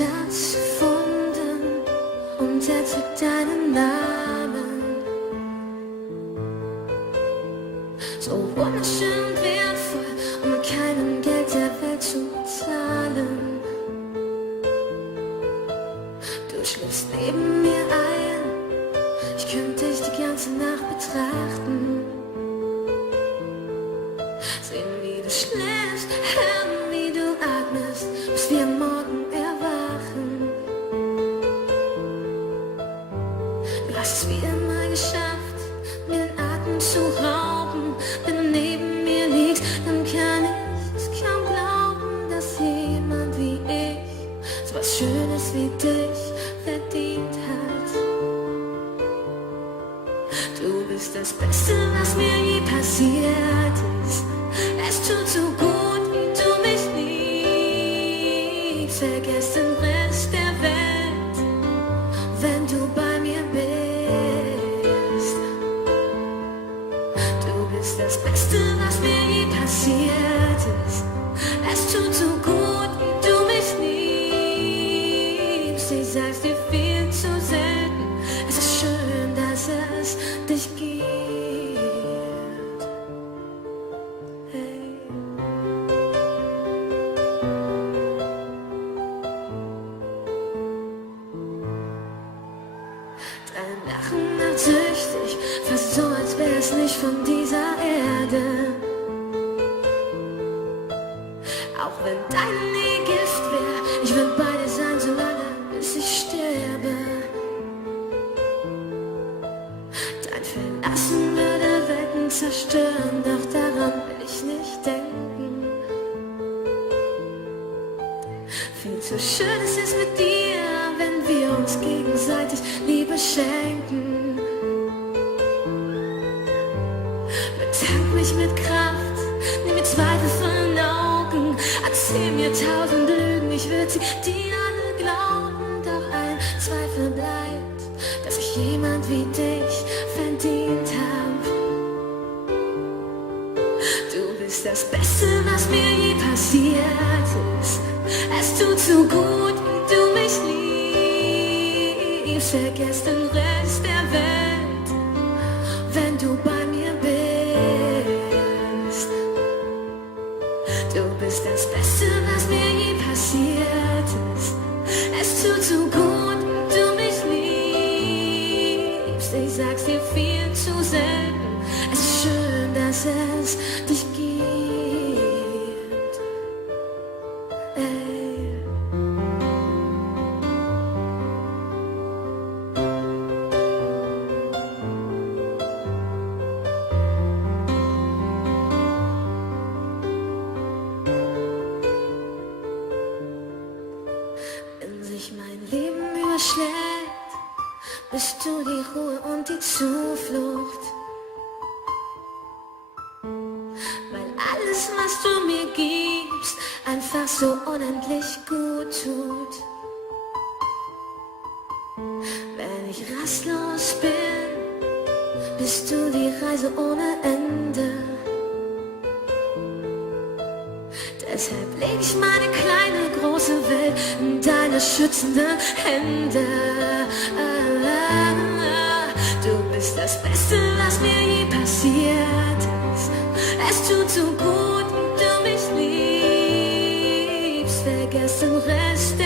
Schatz gefunden und er trägt deinen Namen. So wunderschön und wertvoll, um mit keinem Geld der Welt zu bezahlen. Du schläfst neben mir ein, ich könnte dich die ganze Nacht betrachten. Sehen, wie du schläfst, hören, wie du atmest, bis wir am Morgen erwachen. Du hast es wie immer geschafft, mir den Atem zu rauben. Wenn du neben mir liegst, dann kann ich es kaum glauben, dass jemand wie ich so was Schönes wie dich verdient hat. Du bist das Beste, was mir je passiert ist. Es tut so gut, wie du mich liebst. Vergiss den Rest der Welt, wenn du bei mir bist. Du bist das Beste, was mir je passiert ist. Es tut so gut, wie du mich liebst. Ich sag's dir viel zu selten. Es ist schön, dass es dich gibt. Dein Lachen macht süchtig, fast so, als wär's nicht von dieser Erde. Auch wenn deine Nähe Gift wär, ich würd bei dir sein, solange bis ich sterbe. Dein Verlassen würde Welten zerstören, doch daran will ich nicht denken. Viel zu schön ist es mit dir, wenn wir uns gegenseitig Liebe schenken. Betank mich mit Kraft, nimm mir Zweifel von den Augen, erzähl mir 1000 Lügen, ich würd sie dir alle glauben. Doch ein Zweifel bleibt, dass ich jemand wie dich verdient hab. Du bist das Beste, was mir je passiert ist. Es tut so gut, wie du mich liebst. Vergiss den Rest der Welt, wenn du bei mir bist. Du bist das Beste, was mir je passiert ist. Es tut so gut, wie du mich liebst. Ich sag's dir viel zu selten. Es ist schön, dass es dich gibt. Wenn sich mein Leben überschlägt, bist du die Ruhe und die Zuflucht. Weil alles, was du mir gibst, einfach so unendlich gut tut. Wenn ich rastlos bin, bist du die Reise ohne Ende. Deshalb leg ich meine kleine, große Welt in deine schützenden Hände. Du bist das Beste, was mir je passiert ist. Es tut so gut, wie du mich liebst. Vergiss den Rest